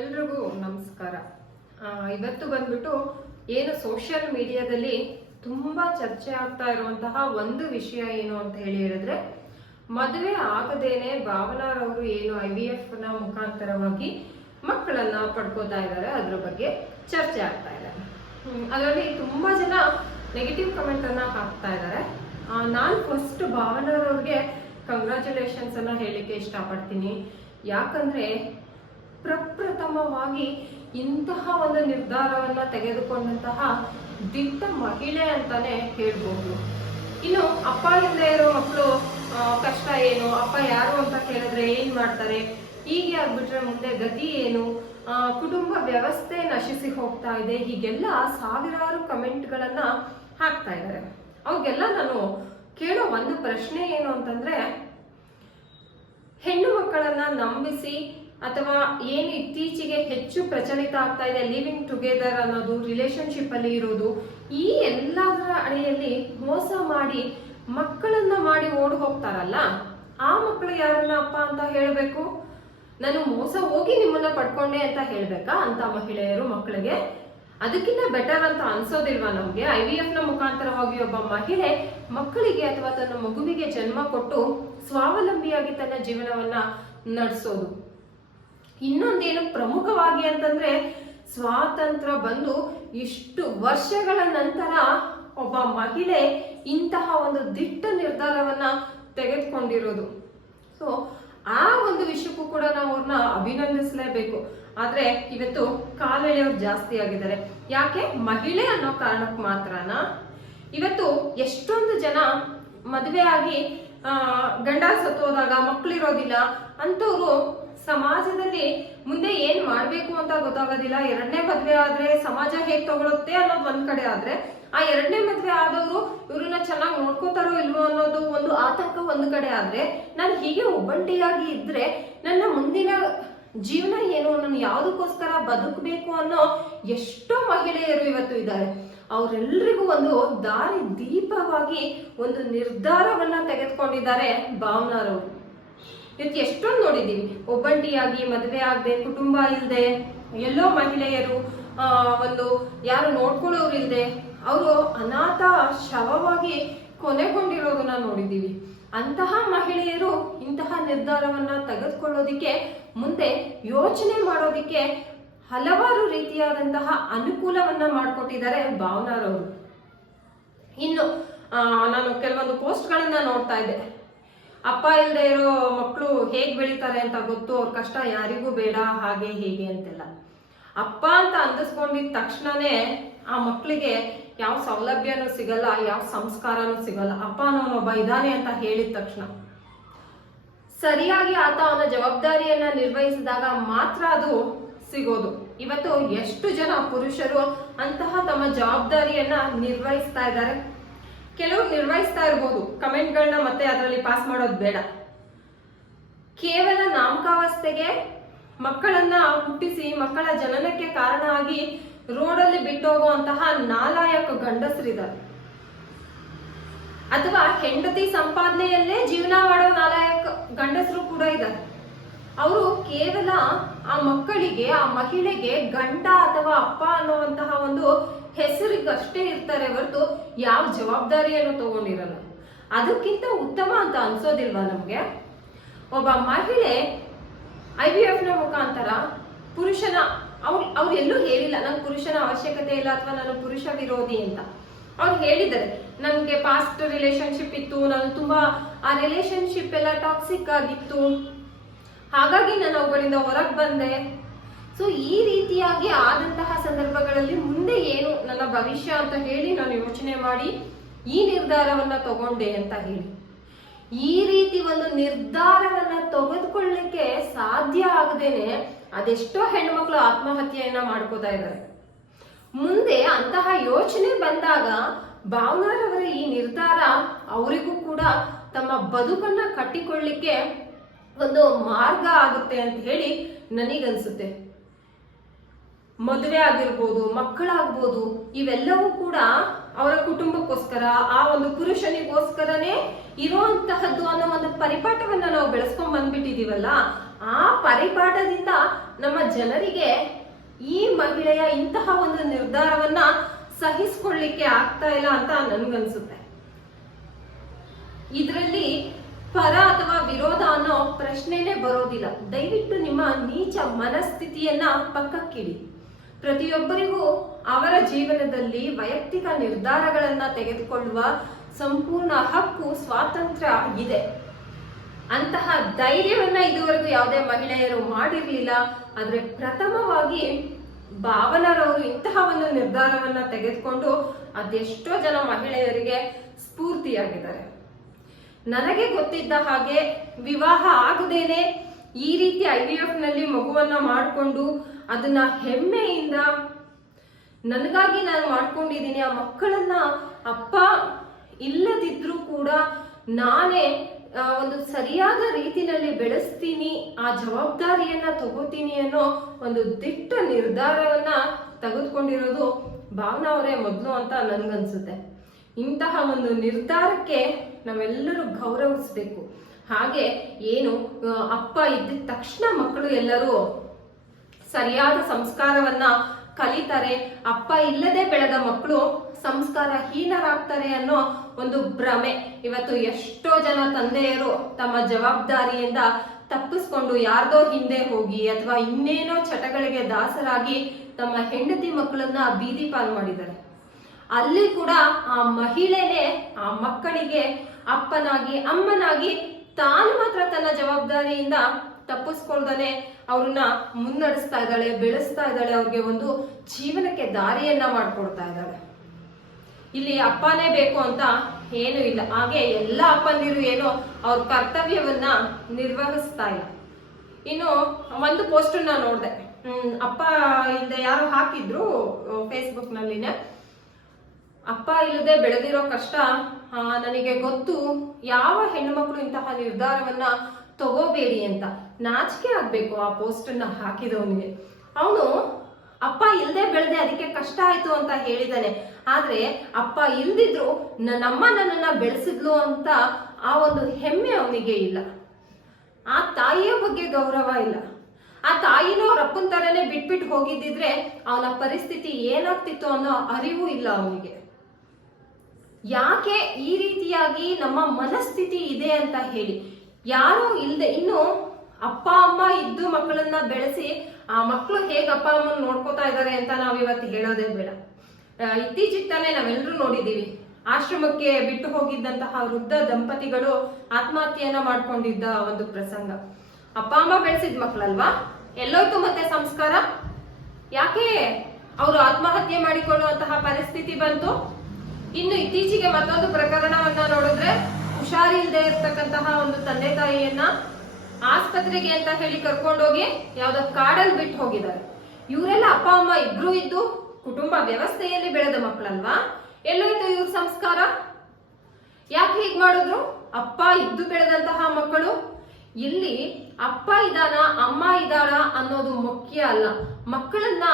ಎಲ್ರಿಗೂ ನಮಸ್ಕಾರ. ಇವತ್ತು ಬಂದ್ಬಿಟ್ಟು ಏನು ಸೋಷಿಯಲ್ ಮೀಡಿಯಾದಲ್ಲಿ ತುಂಬಾ ಚರ್ಚೆ ಆಗ್ತಾ ಇರುವಂತಹ ಒಂದು ವಿಷಯ ಏನು ಅಂತ ಹೇಳಿದ್ರೆ, ಮದುವೆ ಆಗದೇನೆ ಭಾವನಾರವರು ಏನು IVF ನ ಮುಖಾಂತರವಾಗಿ ಮಕ್ಕಳನ್ನ ಪಡ್ಕೋತಾ ಇದ್ದಾರೆ, ಅದ್ರ ಬಗ್ಗೆ ಚರ್ಚೆ ಆಗ್ತಾ ಇದೆ. ಅದರಲ್ಲಿ ತುಂಬಾ ಜನ ನೆಗೆಟಿವ್ ಕಮೆಂಟ್ ಅನ್ನ ಹಾಕ್ತಾ ಇದ್ದಾರೆ. ನಾನು ಫಸ್ಟ್ ಭಾವನಾರವ್ರಿಗೆ ಕಂಗ್ರಾಚುಲೇಷನ್ಸ್ ಅನ್ನ ಹೇಳಿಕ್ಕೆ ಇಷ್ಟಪಡ್ತೀನಿ. ಯಾಕಂದ್ರೆ ಪ್ರಪ್ರಥಮವಾಗಿ ಇಂತಹ ಒಂದು ನಿರ್ಧಾರವನ್ನ ತೆಗೆದುಕೊಂಡಂತಹ ದಿಟ್ಟ ಮಹಿಳೆ ಅಂತಾನೆ ಹೇಳ್ಬಹುದು. ಇನ್ನು ಅಪ್ಪ ಇಲ್ಲದೆ ಇರೋ ಮಕ್ಕಳು ಕಷ್ಟ ಏನು, ಅಪ್ಪ ಯಾರು ಅಂತ ಕೇಳಿದ್ರೆ ಏನ್ ಮಾಡ್ತಾರೆ, ಹೀಗೆ ಆಗ್ಬಿಟ್ರೆ ಮುಂದೆ ಗತಿ ಏನು, ಕುಟುಂಬ ವ್ಯವಸ್ಥೆ ನಶಿಸಿ ಹೋಗ್ತಾ ಇದೆ, ಹೀಗೆಲ್ಲ ಸಾವಿರಾರು ಕಮೆಂಟ್ಗಳನ್ನ ಹಾಕ್ತಾ ಇದ್ದಾರೆ. ಅವ್ರಿಗೆಲ್ಲ ನಾನು ಕೇಳೋ ಒಂದು ಪ್ರಶ್ನೆ ಏನು ಅಂತಂದ್ರೆ, ಹೆಣ್ಣು ಮಕ್ಕಳನ್ನ ನಂಬಿಸಿ ಅಥವಾ ಏನು ಇತ್ತೀಚೆಗೆ ಹೆಚ್ಚು ಪ್ರಚಲಿತ ಆಗ್ತಾ ಇದೆ ಲಿವಿಂಗ್ ಟುಗೆದರ್ ಅನ್ನೋದು, ರಿಲೇಶನ್ಶಿಪ್ ಅಲ್ಲಿ ಇರೋದು, ಈ ಎಲ್ಲದರ ಅಡಿಯಲ್ಲಿ ಮೋಸ ಮಾಡಿ ಮಕ್ಕಳನ್ನ ಮಾಡಿ ಓಡ್ ಹೋಗ್ತಾರಲ್ಲ, ಆ ಮಕ್ಕಳು ಯಾರನ್ನ ಅಪ್ಪ ಅಂತ ಹೇಳ್ಬೇಕು? ನಾನು ಮೋಸ ಹೋಗಿ ನಿಮ್ಮನ್ನ ಪಡ್ಕೊಂಡೆ ಅಂತ ಹೇಳ್ಬೇಕಾ ಅಂತ ಮಹಿಳೆಯರು ಮಕ್ಕಳಿಗೆ? ಅದಕ್ಕಿಂತ ಬೆಟರ್ ಅಂತ ಅನ್ಸೋದಿಲ್ವಾ ನಮ್ಗೆ? IVF ನ ಮುಖಾಂತರವಾಗಿ ಒಬ್ಬ ಮಹಿಳೆ ಮಕ್ಕಳಿಗೆ ಅಥವಾ ತನ್ನ ಮಗುವಿಗೆ ಜನ್ಮ ಕೊಟ್ಟು ಸ್ವಾವಲಂಬಿಯಾಗಿ ತನ್ನ ಜೀವನವನ್ನ ನಡೆಸೋದು. ಇನ್ನೊಂದೇನು ಪ್ರಮುಖವಾಗಿ ಅಂತಂದ್ರೆ, ಸ್ವಾತಂತ್ರ್ಯ ಬಂದು ಇಷ್ಟು ವರ್ಷಗಳ ನಂತರ ಒಬ್ಬ ಮಹಿಳೆ ಇಂತಹ ಒಂದು ದಿಟ್ಟ ನಿರ್ಧಾರವನ್ನ ತೆಗೆದುಕೊಂಡಿರೋದು. ಸೊ ಆ ಒಂದು ವಿಷಯಕ್ಕೂ ಕೂಡ ನಾವು ಅವ್ರನ್ನ ಅಭಿನಂದಿಸಲೇಬೇಕು. ಆದ್ರೆ ಇವತ್ತು ಕಾಲೆಳೆಯವ್ರು ಜಾಸ್ತಿ ಆಗಿದ್ದಾರೆ. ಯಾಕೆ? ಮಹಿಳೆ ಅನ್ನೋ ಕಾರಣಕ್ಕೆ ಮಾತ್ರನಾ? ಇವತ್ತು ಎಷ್ಟೊಂದು ಜನ ಮದುವೆ ಆಗಿ ಗಂಡ ಸತ್ತೋದಾಗ ಮಕ್ಕಳಿರೋದಿಲ್ಲ ಅಂತವ್ರು ಸಮಾಜದಲ್ಲಿ ಮುಂದೆ ಏನ್ ಮಾಡ್ಬೇಕು ಅಂತ ಗೊತ್ತಾಗೋದಿಲ್ಲ. ಎರಡನೇ ಮದ್ವೆ ಆದ್ರೆ ಸಮಾಜ ಹೇಗ್ ತಗೊಳುತ್ತೆ ಅನ್ನೋದು ಒಂದ್ ಕಡೆ ಆದ್ರೆ, ಆ ಎರಡನೇ ಮದ್ವೆ ಆದವರು ಇವ್ರನ್ನ ಚೆನ್ನಾಗಿ ನೋಡ್ಕೋತಾರೋ ಇಲ್ವೋ ಅನ್ನೋದು ಒಂದು ಆತಂಕ ಒಂದ್ ಕಡೆ ಆದ್ರೆ, ನಾನು ಹೀಗೆ ಒಬ್ಬಂಟಿಯಾಗಿ ಇದ್ರೆ ನನ್ನ ಮುಂದಿನ ಜೀವನ ಏನು, ನಾನು ಯಾವುದಕ್ಕೋಸ್ಕರ ಬದುಕಬೇಕು ಅನ್ನೋ ಎಷ್ಟೋ ಮಹಿಳೆಯರು ಇವತ್ತು ಇದ್ದಾರೆ. ಅವರೆಲ್ಲರಿಗೂ ಒಂದು ದಾರಿ ದೀಪವಾಗಿ ಒಂದು ನಿರ್ಧಾರವನ್ನ ತೆಗೆದುಕೊಂಡಿದ್ದಾರೆ ಭಾವನಾರವರು. ಇವತ್ತು ಎಷ್ಟೊಂದು ನೋಡಿದೀವಿ, ಒಬ್ಬಂಟಿಯಾಗಿ ಮದುವೆ ಆಗದೆ, ಕುಟುಂಬ ಇಲ್ಲದೆ, ಎಲ್ಲೋ ಮಹಿಳೆಯರು ಒಂದು ಯಾರು ನೋಡ್ಕೊಳ್ಳೋರು ಇಲ್ಲದೆ ಅವರು ಅನಾಥ ಶವವಾಗಿ ಕೊನೆಗೊಂಡಿರೋದನ್ನ ನೋಡಿದೀವಿ. ಅಂತಹ ಮಹಿಳೆಯರು ಇಂತಹ ನಿರ್ಧಾರವನ್ನ ತೆಗೆದುಕೊಳ್ಳೋದಿಕ್ಕೆ, ಮುಂದೆ ಯೋಚನೆ ಮಾಡೋದಿಕ್ಕೆ ಹಲವಾರು ರೀತಿಯಾದಂತಹ ಅನುಕೂಲವನ್ನ ಮಾಡಿಕೊಟ್ಟಿದ್ದಾರೆ ಭಾವನಾರವರು. ಇನ್ನು ನಾನು ಕೆಲವೊಂದು ಪೋಸ್ಟ್ಗಳನ್ನ ನೋಡ್ತಾ ಇದ್ದೆ. ಅಪ್ಪ ಇಲ್ಲದೆ ಇರೋ ಮಕ್ಕಳು ಹೇಗ್ ಬೆಳಿತಾರೆ ಅಂತ ಗೊತ್ತು, ಅವ್ರ ಕಷ್ಟ ಯಾರಿಗೂ ಬೇಡ, ಹಾಗೆ ಹೀಗೆ ಅಂತೆಲ್ಲ. ಅಪ್ಪ ಅಂತ ಅಂದಿಸ್ಕೊಂಡಿದ ತಕ್ಷಣನೇ ಆ ಮಕ್ಕಳಿಗೆ ಯಾವ ಸೌಲಭ್ಯನೂ ಸಿಗಲ್ಲ, ಯಾವ ಸಂಸ್ಕಾರನೂ ಸಿಗಲ್ಲ. ಅಪ್ಪ ಅನ್ನೋನೊಬ್ಬ ಇದ್ದಾನೆ ಅಂತ ಹೇಳಿದ ತಕ್ಷಣ ಸರಿಯಾಗಿ ಆತ ಅವನ ಜವಾಬ್ದಾರಿಯನ್ನ ನಿರ್ವಹಿಸಿದಾಗ ಮಾತ್ರ ಅದು ಸಿಗೋದು. ಇವತ್ತು ಎಷ್ಟು ಜನ ಪುರುಷರು ಅಂತಹ ತಮ್ಮ ಜವಾಬ್ದಾರಿಯನ್ನ ನಿರ್ವಹಿಸ್ತಾ ಇದ್ದಾರೆ? ಕೆಲವರು ನಿರ್ವಹಿಸ್ತಾ ಇರ್ಬೋದು, ಕಮೆಂಟ್ಗಳನ್ನ ಮತ್ತೆ ಅದರಲ್ಲಿ ಪಾಸ್ ಮಾಡೋದು ಬೇಡ. ಕೇವಲ ನಾಮಕಾವಸ್ಥೆಗೆ ಮಕ್ಕಳನ್ನ ಹುಟ್ಟಿಸಿ ಮಕ್ಕಳ ಜನನಕ್ಕೆ ಕಾರಣ ಆಗಿ ರೋಡಲ್ಲಿ ಬಿಟ್ಟೋಗುವಂತಹ ನಾಲಾಯಕ ಗಂಡಸರಿದ್ದಾರೆ, ಅಥವಾ ಹೆಂಡತಿ ಸಂಪಾದನೆಯಲ್ಲೇ ಜೀವನ ಮಾಡೋ ನಾಲಾಯಕ ಗಂಡಸರು ಕೂಡ ಇದ್ದಾರೆ. ಅವರು ಕೇವಲ ಆ ಮಕ್ಕಳಿಗೆ, ಆ ಮಹಿಳೆಗೆ ಗಂಡ ಅಥವಾ ಅಪ್ಪ ಅನ್ನುವಂತಹ ಒಂದು ಹೆಸರಿಗಷ್ಟೇ ಇರ್ತಾರೆ ಹೊರತು ಯಾವ ಜವಾಬ್ದಾರಿಯನ್ನು ತಗೊಂಡಿರಲ್ಲ. ಅದಕ್ಕಿಂತ ಉತ್ತಮ ಅಂತ ಅನ್ಸೋದಿಲ್ವಾ ನಮ್ಗೆ? ಒಬ್ಬ ಮಹಿಳೆ IVF ನ ಮುಖಾಂತರ ಪುರುಷನ, ಅವ್ರು ಎಲ್ಲೂ ಹೇಳಿಲ್ಲ ನಂಗೆ ಪುರುಷನ ಅವಶ್ಯಕತೆ ಇಲ್ಲ ಅಥವಾ ನಾನು ಪುರುಷ ವಿರೋಧಿ ಅಂತ. ಅವ್ರು ಹೇಳಿದ್ದಾರೆ, ನನ್ಗೆ ಪಾಸ್ಟ್ ರಿಲೇಶನ್ಶಿಪ್ ಇತ್ತು, ನಾನು ತುಂಬಾ ಆ ರಿಲೇಶನ್ಶಿಪ್ ಎಲ್ಲ ಟಾಕ್ಸಿಕ್ ಆಗಿತ್ತು, ಹಾಗಾಗಿ ನಾನು ಅವುಗಳಿಂದ ಹೊರಗೆ ಬಂದೆ. ಸೊ ಈ ರೀತಿಯಾಗಿ ಆದಂತಹ ಸಂದರ್ಭಗಳಲ್ಲಿ ಮುಂದೆ ಏನು ನನ್ನ ಭವಿಷ್ಯ ಅಂತ ಹೇಳಿ ನಾನು ಯೋಚನೆ ಮಾಡಿ ಈ ನಿರ್ಧಾರವನ್ನ ತಗೊಂಡೆ ಅಂತ ಹೇಳಿ, ಈ ರೀತಿ ಒಂದು ನಿರ್ಧಾರವನ್ನ ತೆಗೆದುಕೊಳ್ಳಲಿಕ್ಕೆ ಸಾಧ್ಯ ಆಗದೇನೆ ಅದೆಷ್ಟೋ ಹೆಣ್ಮಕ್ಳು ಆತ್ಮಹತ್ಯೆಯನ್ನ ಮಾಡ್ಕೋತಾ ಇದ್ದಾರೆ. ಮುಂದೆ ಅಂತಹ ಯೋಚನೆ ಬಂದಾಗ ಭಾವನಾರವರ ಈ ನಿರ್ಧಾರ ಅವರಿಗೂ ಕೂಡ ತಮ್ಮ ಬದುಕನ್ನ ಕಟ್ಟಿಕೊಳ್ಳಿಕ್ಕೆ ಒಂದು ಮಾರ್ಗ ಆಗುತ್ತೆ ಅಂತ ಹೇಳಿ ನನಗನ್ಸುತ್ತೆ. ಮದುವೆ ಆಗಿರ್ಬೋದು, ಮಕ್ಕಳಾಗ್ಬೋದು, ಇವೆಲ್ಲವೂ ಕೂಡ ಅವರ ಕುಟುಂಬಕ್ಕೋಸ್ಕರ, ಆ ಒಂದು ಪುರುಷನಿಗೋಸ್ಕರನೇ ಇರುವಂತಹದ್ದು ಅನ್ನೋ ಒಂದು ಪರಿಪಾಠವನ್ನ ನಾವು ಬೆಳೆಸ್ಕೊಂಡ್ ಬಂದ್ಬಿಟ್ಟಿದೀವಲ್ಲ, ಆ ಪರಿಪಾಠದಿಂದ ನಮ್ಮ ಜನರಿಗೆ ಈ ಮಹಿಳೆಯ ಇಂತಹ ಒಂದು ನಿರ್ಧಾರವನ್ನ ಸಹಿಸ್ಕೊಳ್ಳಿಕ್ಕೆ ಆಗ್ತಾ ಇಲ್ಲ ಅಂತ ನನ್ಗನ್ಸುತ್ತೆ. ಇದರಲ್ಲಿ ಪರ ಅಥವಾ ವಿರೋಧ ಅನ್ನೋ ಪ್ರಶ್ನೆನೇ ಬರೋದಿಲ್ಲ. ದಯವಿಟ್ಟು ನಿಮ್ಮ ನೀಚ ಮನಸ್ಥಿತಿಯನ್ನ ಪಕ್ಕಕ್ಕಿಡಿ. ಪ್ರತಿಯೊಬ್ಬರಿಗೂ ಅವರ ಜೀವನದಲ್ಲಿ ವೈಯಕ್ತಿಕ ನಿರ್ಧಾರಗಳನ್ನ ತೆಗೆದುಕೊಳ್ಳುವ ಸಂಪೂರ್ಣ ಹಕ್ಕು, ಸ್ವಾತಂತ್ರ್ಯ ಇದೆ. ಅಂತಹ ಧೈರ್ಯವನ್ನ ಇದುವರೆಗೂ ಯಾವುದೇ ಮಹಿಳೆಯರು ಮಾಡಿರ್ಲಿಲ್ಲ. ಆದ್ರೆ ಪ್ರಥಮವಾಗಿ ಭಾವನರವರು ಇಂತಹ ಒಂದು ನಿರ್ಧಾರವನ್ನ ತೆಗೆದುಕೊಂಡು ಅದೆಷ್ಟೋ ಜನ ಮಹಿಳೆಯರಿಗೆ ಸ್ಫೂರ್ತಿಯಾಗಿದ್ದಾರೆ. ನನಗೆ ಗೊತ್ತಿದ್ದ ಹಾಗೆ ವಿವಾಹ ಆಗದೇನೆ ಈ ರೀತಿ IVF ನಲ್ಲಿ ಮಗುವನ್ನ ಮಾಡಿಕೊಂಡು ಅದನ್ನ ಹೆಮ್ಮೆಯಿಂದ ನನಗಾಗಿ ನಾನು ಮಾಡ್ಕೊಂಡಿದ್ದೀನಿ, ಆ ಮಕ್ಕಳನ್ನ ಅಪ್ಪ ಇಲ್ಲದಿದ್ರೂ ಕೂಡ ನಾನೇ ಒಂದು ಸರಿಯಾದ ರೀತಿನಲ್ಲಿ ಬೆಳೆಸ್ತೀನಿ, ಆ ಜವಾಬ್ದಾರಿಯನ್ನ ತಗೋತೀನಿ ಅನ್ನೋ ಒಂದು ದಿಟ್ಟ ನಿರ್ಧಾರವನ್ನ ತೆಗೆದುಕೊಂಡಿರೋದು ಭಾವನಾ ಅವರೇ ಮೊದಲು ಅಂತ ನನ್ಗನ್ಸುತ್ತೆ. ಇಂತಹ ಒಂದು ನಿರ್ಧಾರಕ್ಕೆ ನಾವೆಲ್ಲರೂ ಗೌರವಿಸ್ಬೇಕು. ಹಾಗೆ ಏನು ಅಪ್ಪ ಇದ್ದ ತಕ್ಷಣ ಮಕ್ಕಳು ಎಲ್ಲರೂ ಸರಿಯಾದ ಸಂಸ್ಕಾರವನ್ನ ಕಲಿತಾರೆ, ಅಪ್ಪ ಇಲ್ಲದೆ ಬೆಳೆದ ಮಕ್ಕಳು ಸಂಸ್ಕಾರ ಹೀನರಾಗ್ತಾರೆ ಅನ್ನೋ ಒಂದು ಭ್ರಮೆ. ಇವತ್ತು ಎಷ್ಟೋ ಜನ ತಂದೆಯರು ತಮ್ಮ ಜವಾಬ್ದಾರಿಯಿಂದ ತಪ್ಪಿಸ್ಕೊಂಡು ಯಾರ್ದೋ ಹಿಂದೆ ಹೋಗಿ ಅಥವಾ ಇನ್ನೇನೋ ಚಟಗಳಿಗೆ ದಾಸರಾಗಿ ತಮ್ಮ ಹೆಂಡತಿ ಮಕ್ಕಳನ್ನ ಬೀದಿ ಪಾಲ್ ಮಾಡಿದ್ದಾರೆ. ಅಲ್ಲಿ ಕೂಡ ಆ ಮಹಿಳೆನೇ ಆ ಮಕ್ಕಳಿಗೆ ಅಪ್ಪನಾಗಿ ಅಮ್ಮನಾಗಿ ತಾನು ಮಾತ್ರ ತನ್ನ ಜವಾಬ್ದಾರಿಯಿಂದ ತಪ್ಪಿಸ್ಕೊಳ್ದಾನೆ ಅವ್ರನ್ನ ಮುನ್ನಡೆಸ್ತಾ ಇದ್ದಾಳೆ, ಬೆಳೆಸ್ತಾ ಇದ್ದಾಳೆ, ಅವ್ರಿಗೆ ಒಂದು ಜೀವನಕ್ಕೆ ದಾರಿಯನ್ನ ಮಾಡ್ಕೊಡ್ತಾ ಇದ್ದಾಳೆ. ಇಲ್ಲಿ ಅಪ್ಪನೇ ಬೇಕು ಅಂತ ಏನು ಇಲ್ಲ. ಹಾಗೆ ಎಲ್ಲ ಅಪ್ಪಂದಿರು ಏನೋ ಅವ್ರ ಕರ್ತವ್ಯವನ್ನ ನಿರ್ವಹಿಸ್ತಾ ಇಲ್ಲ. ಇನ್ನು ಒಂದು ಪೋಸ್ಟ್ ನೋಡ್ದೆ, ಅಪ್ಪ ಇಲ್ಲದೆ ಯಾರೋ ಹಾಕಿದ್ರು ಫೇಸ್ಬುಕ್ ನಲ್ಲಿನೇ, ಅಪ್ಪ ಇಲ್ಲದೆ ಬೆಳೆದಿರೋ ಕಷ್ಟ ನನಗೆ ಗೊತ್ತು, ಯಾವ ಹೆಣ್ಣು ಮಕ್ಕಳು ಇಂತಹ ನಿರ್ಧಾರವನ್ನ ತಗೋಬೇಡಿ ಅಂತ. ನಾಚಿಕೆ ಆಗ್ಬೇಕು ಆ ಪೋಸ್ಟ್ ಅನ್ನ ಹಾಕಿದವನಿಗೆ. ಅವನು ಅಪ್ಪ ಇಲ್ದೆ ಬೆಳೆದೆ ಅದಕ್ಕೆ ಕಷ್ಟ ಆಯ್ತು ಅಂತ ಹೇಳಿದಾನೆ. ಆದ್ರೆ ಅಪ್ಪ ಇಲ್ದಿದ್ರು ನನ್ನಮ್ಮ ನನ್ನನ್ನ ಬೆಳೆಸಿದ್ಲು ಅಂತ ಆ ಒಂದು ಹೆಮ್ಮೆ ಅವನಿಗೆ ಇಲ್ಲ. ಆ ತಾಯಿಯ ಬಗ್ಗೆ ಗೌರವ ಇಲ್ಲ. ಆ ತಾಯಿನೂ ಅವ್ರ ಅಪ್ಪನ ತರನೇ ಬಿಟ್ಬಿಟ್ಟು ಹೋಗಿದ್ದಿದ್ರೆ ಅವನ ಪರಿಸ್ಥಿತಿ ಏನಾಗ್ತಿತ್ತು ಅನ್ನೋ ಅರಿವು ಇಲ್ಲ ಅವನಿಗೆ. ಯಾಕೆ ಈ ರೀತಿಯಾಗಿ ನಮ್ಮ ಮನಸ್ಥಿತಿ ಇದೆ ಅಂತ ಹೇಳಿ, ಯಾರು ಇಲ್ದೆ ಇನ್ನು ಅಪ್ಪ ಅಮ್ಮ ಇದ್ದು ಮಕ್ಕಳನ್ನ ಬೆಳೆಸಿ ಆ ಮಕ್ಕಳು ಹೇಗೆ ಅಪ್ಪ ಅಮ್ಮನ ನೋಡ್ಕೋತಾ ಇದ್ದಾರೆ ಅಂತ ನಾವ್ ಇವತ್ತು ಹೇಳೋದೇ ಬೇಡ. ಇತ್ತೀಚಿಗೆ ತಾನೇ ನಾವೆಲ್ಲರೂ ನೋಡಿದೀವಿ, ಆಶ್ರಮಕ್ಕೆ ಬಿಟ್ಟು ಹೋಗಿದ್ದಂತಹ ವೃದ್ಧ ದಂಪತಿಗಳು ಆತ್ಮಹತ್ಯೆಯನ್ನ ಮಾಡ್ಕೊಂಡಿದ್ದ ಒಂದು ಪ್ರಸಂಗ. ಅಪ್ಪ ಅಮ್ಮ ಬೆಳೆಸಿದ ಮಕ್ಕಳಲ್ವಾ, ಎಲ್ಲೋಯ್ತು ಮತ್ತೆ ಸಂಸ್ಕಾರ? ಯಾಕೆ ಅವರು ಆತ್ಮಹತ್ಯೆ ಮಾಡಿಕೊಳ್ಳುವಂತಹ ಪರಿಸ್ಥಿತಿ ಬಂತು? ಇನ್ನು ಇತ್ತೀಚೆಗೆ ಮತ್ತೊಂದು ಪ್ರಕರಣವನ್ನ ನೋಡಿದ್ರೆ, ಹುಷಾರಿಲ್ಲದೆ ಇರ್ತಕ್ಕಂತಹ ಒಂದು ತಂದೆ ತಾಯಿಯನ್ನ ಆಸ್ಪತ್ರೆಗೆ ಅಂತ ಹೇಳಿ ಕರ್ಕೊಂಡೋಗಿ ಯಾವ್ದೋ ಕಾಡಲ್ಲಿ ಬಿಟ್ಟು ಹೋಗಿದ್ದಾರೆ. ಇವರೆಲ್ಲ ಅಪ್ಪ ಅಮ್ಮ ಇಬ್ರು ಇದ್ದು ಕುಟುಂಬ ವ್ಯವಸ್ಥೆಯಲ್ಲಿ ಬೆಳೆದ ಮಕ್ಕಳಲ್ವಾ, ಎಲ್ಲೋಯ್ತು ಇವ್ರ ಸಂಸ್ಕಾರ? ಯಾಕೆ ಹೀಗ್ ಮಾಡಿದ್ರು? ಅಪ್ಪ ಇದ್ದು ಬೆಳೆದಂತಹ ಮಕ್ಕಳು. ಇಲ್ಲಿ ಅಪ್ಪ ಇದಾನ ಅಮ್ಮ ಇದಾಳ ಅನ್ನೋದು ಮುಖ್ಯ ಅಲ್ಲ, ಮಕ್ಕಳನ್ನ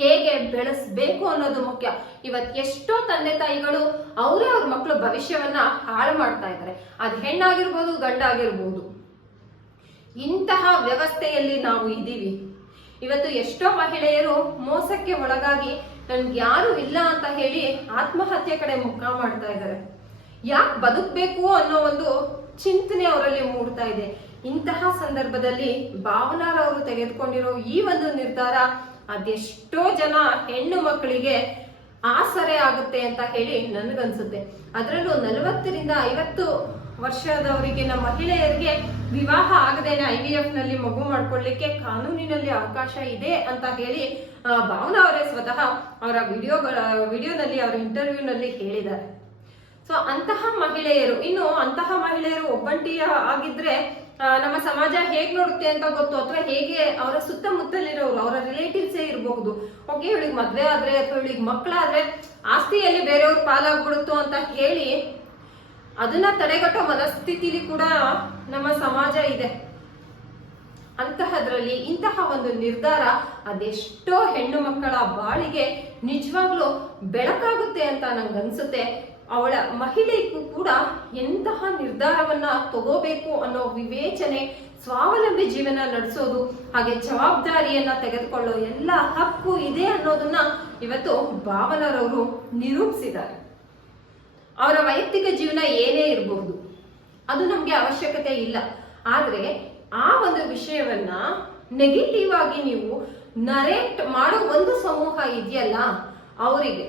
ಹೇಗೆ ಬೆಳೆಸ್ಬೇಕು ಅನ್ನೋದು ಮುಖ್ಯ. ಇವತ್ ಎಷ್ಟೋ ತಂದೆ ತಾಯಿಗಳು ಅವರೇ ಅವ್ರ ಮಕ್ಕಳು ಭವಿಷ್ಯವನ್ನ ಹಾಳು ಮಾಡ್ತಾ ಇದ್ದಾರೆ. ಅದ್ ಹೆಣ್ಣಾಗಿರ್ಬೋದು, ಗಂಡಾಗಿರ್ಬೋದು. ಇಂತಹ ವ್ಯವಸ್ಥೆಯಲ್ಲಿ ನಾವು ಇದ್ದೀವಿ. ಇವತ್ತು ಎಷ್ಟೋ ಮಹಿಳೆಯರು ಮೋಸಕ್ಕೆ ಒಳಗಾಗಿ ನನ್ಗೆ ಯಾರು ಇಲ್ಲ ಅಂತ ಹೇಳಿ ಆತ್ಮಹತ್ಯೆ ಕಡೆ ಮುಖ ಮಾಡ್ತಾ ಇದ್ದಾರೆ. ಯಾಕೆ ಬದುಕಬೇಕು ಅನ್ನೋ ಒಂದು ಚಿಂತನೆ ಅವರಲ್ಲಿ ಮೂಡ್ತಾ ಇದೆ. ಇಂತಹ ಸಂದರ್ಭದಲ್ಲಿ ಭಾವನಾರವರು ತೆಗೆದುಕೊಂಡಿರೋ ಈ ಒಂದು ನಿರ್ಧಾರ ಅದೆಷ್ಟೋ ಜನ ಹೆಣ್ಣು ಮಕ್ಕಳಿಗೆ ಆಸರೆ ಆಗುತ್ತೆ ಅಂತ ಹೇಳಿ ನನ್ಗನ್ಸುತ್ತೆ. ಅದರಲ್ಲೂ 40 ರಿಂದ 50 ವರ್ಷದವರಿಗೆ ನಮ್ಮ ಮಹಿಳೆಯರಿಗೆ ವಿವಾಹ ಆಗದೇನೆ IVF ನಲ್ಲಿ ಮಗು ಮಾಡ್ಕೊಳ್ಳಿಕ್ಕೆ ಕಾನೂನಿನಲ್ಲಿ ಅವಕಾಶ ಇದೆ ಅಂತ ಹೇಳಿ ಭಾವನಾ ಅವರೇ ಸ್ವತಃ ಅವರ ವಿಡಿಯೋನಲ್ಲಿ ಅವರ ಇಂಟರ್ವ್ಯೂನಲ್ಲಿ ಹೇಳಿದ್ದಾರೆ. ಸೊ ಅಂತಹ ಮಹಿಳೆಯರು, ಇನ್ನು ಅಂತಹ ಮಹಿಳೆಯರು ಒಬ್ಬಂಟಿಯ ಆಗಿದ್ರೆ ನಮ್ಮ ಸಮಾಜ ಹೇಗ್ ನೋಡುತ್ತೆ ಅಂತ ಗೊತ್ತು, ಅಥವಾ ಹೇಗೆ ಅವರ ಸುತ್ತಮುತ್ತಲಿರೋರು ಅವರ ರಿಲೇಟಿವ್ಸೇ ಇರಬಹುದು, ಓಕೆ ಇವಳಿಗೆ ಮದ್ವೆ ಆದ್ರೆ ಅಥವಾ ಇವಳಿಗೆ ಮಕ್ಕಳಾದ್ರೆ ಆಸ್ತಿಯಲ್ಲಿ ಬೇರೆಯವ್ರ ಪಾಲಾಗ್ಬಿಡುತ್ತೋ ಅಂತ ಹೇಳಿ ಅದನ್ನ ತಡೆಗಟ್ಟೋ ಮನಸ್ಥಿತಿಲಿ ಕೂಡ ನಮ್ಮ ಸಮಾಜ ಇದೆ. ಅಂತಹದ್ರಲ್ಲಿ ಇಂತಹ ಒಂದು ನಿರ್ಧಾರ ಅದೆಷ್ಟೋ ಹೆಣ್ಣು ಮಕ್ಕಳ ಬಾಳಿಗೆ ನಿಜವಾಗ್ಲೂ ಬೆಳಕಾಗುತ್ತೆ ಅಂತ ನಂಗನ್ಸುತ್ತೆ. ಅವಳ ಮಹಿಳೆಗೂ ಕೂಡ ಎಂತಹ ನಿರ್ಧಾರವನ್ನ ತಗೋಬೇಕು ಅನ್ನೋ ವಿವೇಚನೆ, ಸ್ವಾವಲಂಬಿ ಜೀವನ ನಡೆಸೋದು, ಹಾಗೆ ಜವಾಬ್ದಾರಿಯನ್ನ ತೆಗೆದುಕೊಳ್ಳೋ ಎಲ್ಲ ಹಕ್ಕು ಇದೆ ಅನ್ನೋದನ್ನ ಇವತ್ತು ಭಾವನರವರು ನಿರೂಪಿಸಿದ್ದಾರೆ. ಅವರ ವೈಯಕ್ತಿಕ ಜೀವನ ಏನೇ ಇರಬಹುದು, ಅದು ನಮ್ಗೆ ಅವಶ್ಯಕತೆ ಇಲ್ಲ. ಆದ್ರೆ ಆ ಒಂದು ವಿಷಯವನ್ನ ನೆಗೆಟಿವ್ ಆಗಿ ನೀವು ನರೇಟ್ ಮಾಡೋ ಒಂದು ಸಮೂಹ ಇದೆಯಲ್ಲ, ಅವರಿಗೆ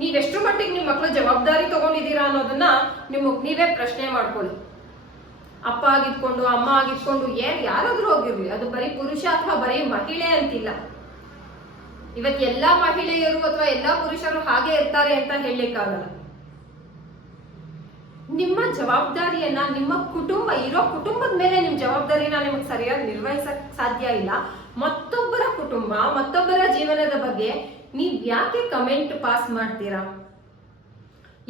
ನೀವೆಷ್ಟು ಮಟ್ಟಿಗೆ ನಿಮ್ಮ ಮಕ್ಕಳು ಜವಾಬ್ದಾರಿ ತಗೊಂಡಿದ್ದೀರಾ ಅನ್ನೋದನ್ನ ನೀವೇ ಪ್ರಶ್ನೆ ಮಾಡ್ಕೊಳ್ಳಿ. ಅಪ್ಪ ಆಗಿದ್ಕೊಂಡು, ಅಮ್ಮ ಆಗಿದ್ಕೊಂಡು, ಯಾರಾದ್ರೂ ಹೋಗಿರ್ಲಿ, ಅದು ಬರೀ ಪುರುಷ ಅಥವಾ ಬರೀ ಮಹಿಳೆ ಅಂತಿಲ್ಲ. ಇವತ್ತು ಎಲ್ಲಾ ಮಹಿಳೆಯರು ಅಥವಾ ಎಲ್ಲಾ ಪುರುಷರು ಹಾಗೆ ಇರ್ತಾರೆ ಅಂತ ಹೇಳಲಿಕ್ಕಾಗಲ್ಲ. ನಿಮ್ಮ ಜವಾಬ್ದಾರಿಯನ್ನ, ನಿಮ್ಮ ಕುಟುಂಬದ ಮೇಲೆ ನಿಮ್ ಜವಾಬ್ದಾರಿನ ನಿಮಗೆ ಸರಿಯಾಗಿ ನಿರ್ವಹಿಸಕ್ ಸಾಧ್ಯ ಇಲ್ಲ. ಮತ್ತೊಬ್ಬರ ಕುಟುಂಬ, ಮತ್ತೊಬ್ಬರ ಜೀವನದ ಬಗ್ಗೆ ನೀವ್ ಯಾಕೆ ಕಮೆಂಟ್ ಪಾಸ್ ಮಾಡ್ತೀರಾ?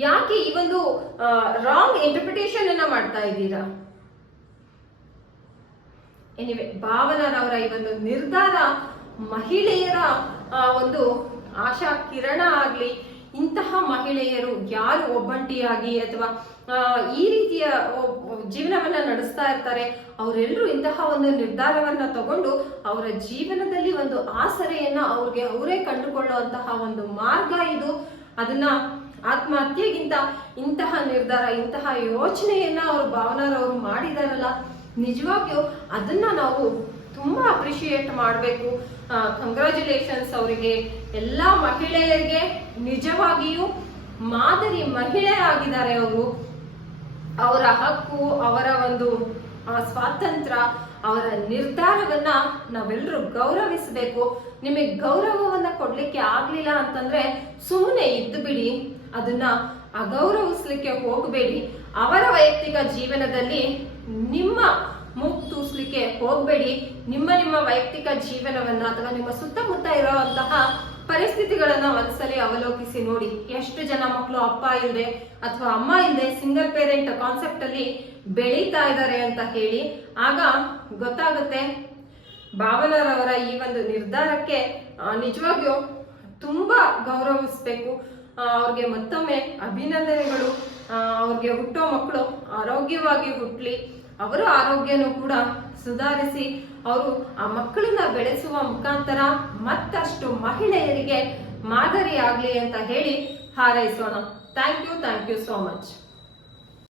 ಯಾಕೆ ಈ ಒಂದು ರಾಂಗ್ ಇಂಟರ್ಪ್ರಿಟೇಷನ್ ಅನ್ನ ಮಾಡ್ತಾ ಇದ್ದೀರಾ? ಎನಿವೆ, ಭಾವನರವರ ಈ ಒಂದು ನಿರ್ಧಾರ ಮಹಿಳೆಯರ ಒಂದು ಆಶಾ ಕಿರಣ ಆಗ್ಲಿ. ಇಂತಹ ಮಹಿಳೆಯರು ಯಾರು ಒಬ್ಬಂಟಿಯಾಗಿ ಅಥವಾ ಈ ರೀತಿಯ ಜೀವನವನ್ನ ನಡೆಸ್ತಾ ಇರ್ತಾರೆ, ಅವರೆಲ್ಲರೂ ಇಂತಹ ಒಂದು ನಿರ್ಧಾರವನ್ನ ತಗೊಂಡು ಅವರ ಜೀವನದಲ್ಲಿ ಒಂದು ಆಸರೆಯನ್ನ ಅವ್ರಿಗೆ ಅವರೇ ಕಂಡುಕೊಳ್ಳುವಂತಹ ಒಂದು ಮಾರ್ಗ ಇದು. ಅದನ್ನ ಆತ್ಮಹತ್ಯೆಗಿಂತ ಇಂತಹ ನಿರ್ಧಾರ, ಇಂತಹ ಯೋಚನೆಯನ್ನ ಅವರು ಭಾವನರವರು ಮಾಡಿದಾರಲ್ಲ, ನಿಜವಾಗಿಯೂ ಅದನ್ನ ನಾವು ತುಂಬಾ ಅಪ್ರಿಶಿಯೇಟ್ ಮಾಡಬೇಕು. ಕಂಗ್ರಾಚುಲೇಷನ್ಸ್ ಅವರಿಗೆ, ಎಲ್ಲಾ ಮಹಿಳೆಯರಿಗೆ ನಿಜವಾಗಿಯೂ ಮಾದರಿ ಮಹಿಳೆ ಆಗಿದ್ದಾರೆ ಅವರು. ಅವರ ಹಕ್ಕು, ಅವರ ಒಂದು ಸ್ವಾತಂತ್ರ್ಯ, ಅವರ ನಿರ್ಧಾರವನ್ನ ನಾವೆಲ್ಲರೂ ಗೌರವಿಸಬೇಕು. ನಿಮಗೆ ಗೌರವವನ್ನ ಕೊಡ್ಲಿಕ್ಕೆ ಆಗ್ಲಿಲ್ಲ ಅಂತಂದ್ರೆ ಸುಮ್ಮನೆ ಇದ್ದು ಬಿಡಿ, ಅದನ್ನ ಅಗೌರವಿಸ್ಲಿಕ್ಕೆ ಹೋಗಬೇಡಿ. ಅವರ ವೈಯಕ್ತಿಕ ಜೀವನದಲ್ಲಿ ನಿಮ್ಮ ಮೂಗು ತೂಸ್ಲಿಕ್ಕೆ ಹೋಗ್ಬೇಡಿ. ನಿಮ್ಮ ವೈಯಕ್ತಿಕ ಜೀವನವನ್ನ ಅಥವಾ ನಿಮ್ಮ ಸುತ್ತಮುತ್ತ ಇರುವಂತಹ ಪರಿಸ್ಥಿತಿಗಳನ್ನ ಒಂದ್ಸಲಿ ಅವಲೋಕಿಸಿ ನೋಡಿ. ಎಷ್ಟು ಜನ ಮಕ್ಕಳು ಅಪ್ಪ ಇಲ್ಲದೆ ಅಥವಾ ಅಮ್ಮ ಇಲ್ಲದೆ ಸಿಂಗಲ್ ಪೇರೆಂಟ್ ಕಾನ್ಸೆಪ್ಟ್ ಅಲ್ಲಿ ಬೆಳೀತಾ ಇದ್ದಾರೆ ಅಂತ ಹೇಳಿ. ಆಗ ಗೊತ್ತಾಗುತ್ತೆ ಭಾವನರವರ ಈ ಒಂದು ನಿರ್ಧಾರಕ್ಕೆ ನಿಜವಾಗಿಯೂ ತುಂಬಾ ಗೌರವಿಸ್ಬೇಕು. ಅವ್ರಿಗೆ ಮತ್ತೊಮ್ಮೆ ಅಭಿನಂದನೆಗಳು. ಅವ್ರಿಗೆ ಹುಟ್ಟೋ ಮಕ್ಕಳು ಆರೋಗ್ಯವಾಗಿ ಹುಟ್ಲಿ, ಅವರ ಆರೋಗ್ಯನೂ ಕೂಡ ಸುಧಾರಿಸಿ ಅವರು ಆ ಮಕ್ಕಳನ್ನ ಬೆಳೆಸುವ ಮುಖಾಂತರ ಮತ್ತಷ್ಟು ಮಹಿಳೆಯರಿಗೆ ಮಾದರಿ ಆಗ್ಲಿ ಅಂತ ಹೇಳಿ ಹಾರೈಸೋಣ. Thank you so much.